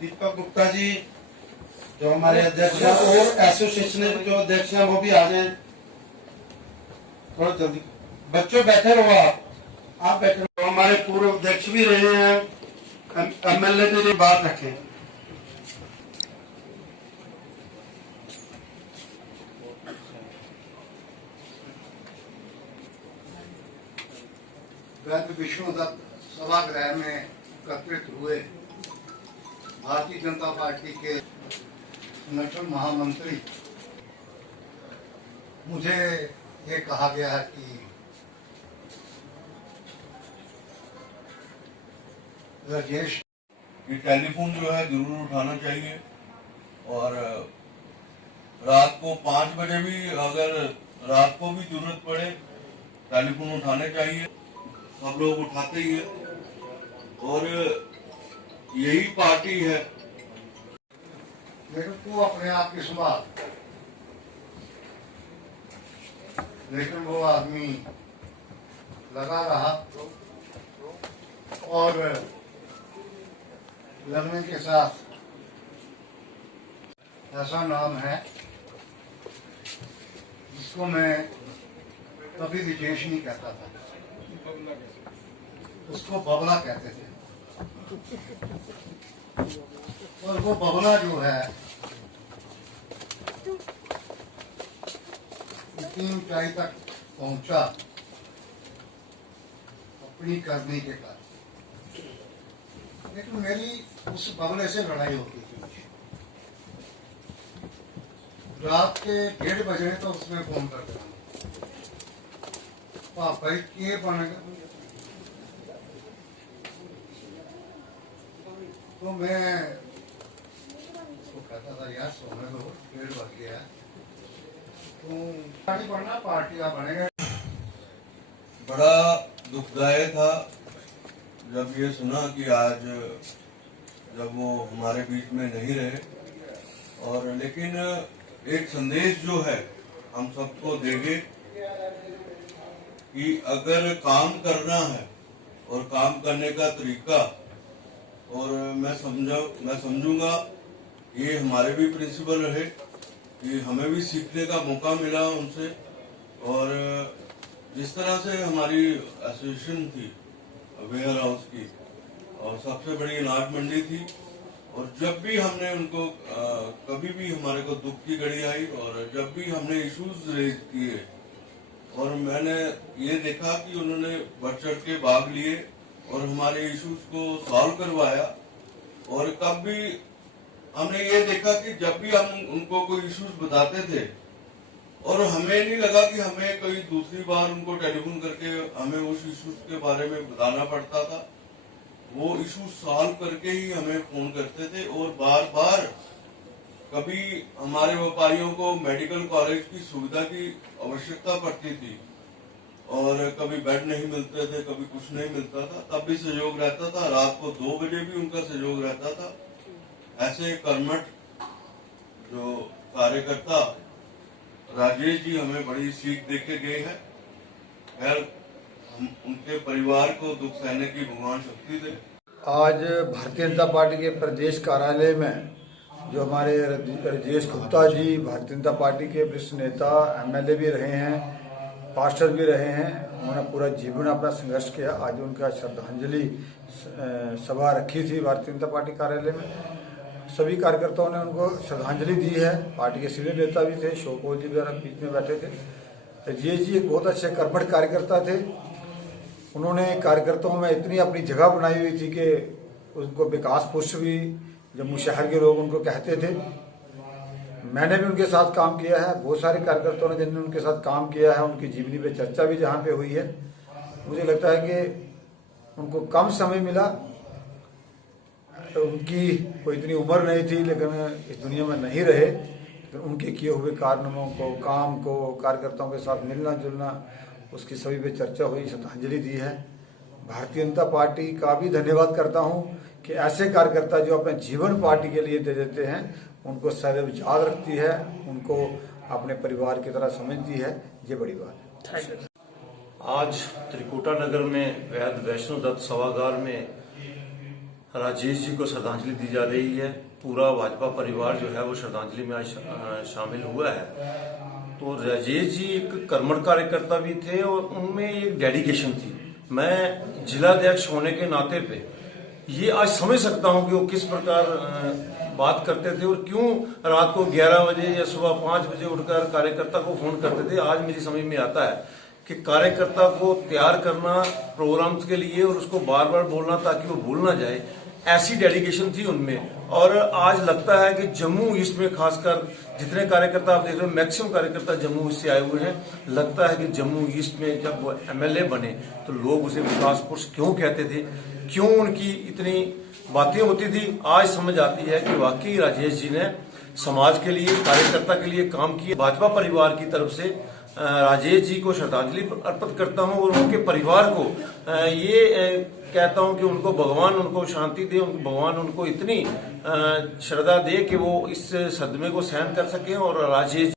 दीपक गुप्ता जी जो हमारे अध्यक्ष हैं और एसोसिएशन के जो अध्यक्ष हैं वो भी आ जाए थोड़ा जल्दी। बच्चों बैठे रहो, आप बैठे रहो। हमारे पूर्व अध्यक्ष भी रहे हैं, एमएलए भी बात रखें। वैद्य विष्णु दत्त सभागृह में एकत्रित हुए भारतीय जनता पार्टी के संगठन महामंत्री, मुझे ये कहा गया है कि राजेश कि टेलीफोन जो है जरूर उठाना चाहिए और रात को 5 बजे भी अगर रात को भी जरूरत पड़े टेलीफोन उठाने चाहिए। सब लोग उठाते ही है और यही पार्टी है। लेकिन वो अपने आप की संभाल, लेकिन वो आदमी लगा रहा और लगने के साथ ऐसा नाम है जिसको मैं कभी विजेश नहीं कहता था, उसको बबला कहते थे। और वो बबला जो है इतनी ऊंचाई तक पहुंचा अपनी करने के कारण, लेकिन मेरी उस बबले से लड़ाई होती थी। रात के 1:30 बजे तो उसमें फोन कर दिया, पापा ये बनेगा। तो मैं उसको कहता था यार सोने दो, 1:30 बज गया, तो पढ़ना पार्टी का बनेगा। बड़ा दुखदायी था जब ये सुना कि आज जब वो हमारे बीच में नहीं रहे, और लेकिन एक संदेश जो है हम सबको देंगे कि अगर काम करना है और काम करने का तरीका, और मैं समझूंगा ये हमारे भी प्रिंसिपल रहे कि हमें भी सीखने का मौका मिला उनसे। और जिस तरह से हमारी एसोसिएशन थी वेयर हाउस की और सबसे बड़ी अनाज मंडी थी, और जब भी हमने उनको कभी भी हमारे को दुख की घड़ी आई और जब भी हमने इश्यूज रेज किए और मैंने ये देखा कि उन्होंने बढ़ चढ़ के भाग लिए और हमारे इश्यूज को सॉल्व करवाया। और कब भी हमने ये देखा कि जब भी हम उनको कोई इश्यूज बताते थे और हमें नहीं लगा कि हमें कोई दूसरी बार उनको टेलीफोन करके हमें उस इश्यूज के बारे में बताना पड़ता था, वो इश्यूज सॉल्व करके ही हमें फोन करते थे। और बार बार कभी हमारे व्यापारियों को मेडिकल कॉलेज की सुविधा की आवश्यकता पड़ती थी और कभी बेड नहीं मिलते थे, कभी कुछ नहीं मिलता था, तब भी सहयोग रहता था। रात को 2 बजे भी उनका सहयोग रहता था। ऐसे कर्मठ जो कार्यकर्ता राजेश जी हमें बड़ी सीख दे के गए हैं। खैर हम उनके परिवार को दुख सहने की भगवान शक्ति दे। आज भारतीय जनता पार्टी के प्रदेश कार्यालय में जो हमारे राजेश गुप्ता जी भारतीय जनता पार्टी के वरिष्ठ नेता, एमएलए भी रहे हैं, पास्टर भी रहे हैं, उन्होंने पूरा जीवन अपना संघर्ष किया। आज उनका श्रद्धांजलि सभा रखी थी भारतीय जनता पार्टी कार्यालय में। सभी कार्यकर्ताओं ने उनको श्रद्धांजलि दी है। पार्टी के सीनियर नेता भी थे, शोकोल जी वगैरह बीच में बैठे थे। राजेश जी एक बहुत अच्छे कर्मठ कार्यकर्ता थे। उन्होंने कार्यकर्ताओं में इतनी अपनी जगह बनाई हुई थी कि उनको विकास पुरुष भी जम्मू शहर के लोग उनको कहते थे। मैंने भी उनके साथ काम किया है, बहुत सारे कार्यकर्ताओं ने जिन्होंने उनके साथ काम किया है, उनकी जीवनी पे चर्चा भी जहाँ पे हुई है। मुझे लगता है कि उनको कम समय मिला, तो उनकी कोई इतनी उम्र नहीं थी, लेकिन इस दुनिया में नहीं रहे, लेकिन उनके किए हुए कारनामों को, काम को, कार्यकर्ताओं के साथ मिलना जुलना, उसकी सभी पे चर्चा हुई, श्रद्धांजलि दी है। भारतीय जनता पार्टी का भी धन्यवाद करता हूँ कि ऐसे कार्यकर्ता जो अपने जीवन पार्टी के लिए दे देते हैं, उनको सदैव याद रखती है, उनको अपने परिवार की तरह समझती है। ये बड़ी बात है। आज त्रिकुटा नगर में वैद्य वैष्णो दत्त सभागार में राजेश जी को श्रद्धांजलि दी जा रही है। पूरा भाजपा परिवार जो है वो श्रद्धांजलि में आज शामिल हुआ है। तो राजेश जी एक कर्मठ कार्यकर्ता भी थे और उनमें एक डेडिकेशन थी। मैं जिलाध्यक्ष होने के नाते पे ये आज समझ सकता हूं कि वो किस प्रकार बात करते थे और क्यों रात को 11 बजे या सुबह 5 बजे उठकर कार्यकर्ता को फोन करते थे। आज मेरी समझ में आता है कि कार्यकर्ता को तैयार करना प्रोग्राम्स के लिए और उसको बार बार बोलना ताकि वो भूल ना जाए, ऐसी डेडिकेशन थी उनमें। और आज लगता है कि जम्मू ईस्ट में खासकर जितने कार्यकर्ता आप देख रहे हो, मैक्सिमम कार्यकर्ता जम्मू ईस्ट से आए हुए हैं। लगता है कि जम्मू ईस्ट में जब वो एमएलए बने तो लोग उसे विकास पुरुष क्यों कहते थे, क्यों उनकी इतनी बातें होती थी। आज समझ आती है कि वाकई राजेश जी ने समाज के लिए, कार्यकर्ता के लिए काम किया। भाजपा परिवार की तरफ से राजेश जी को श्रद्धांजलि अर्पित करता हूं और उनके परिवार को ये कहता हूं कि उनको भगवान उनको शांति दे, भगवान उनको इतनी श्रद्धा दे कि वो इस सदमे को सहन कर सकें और राजेश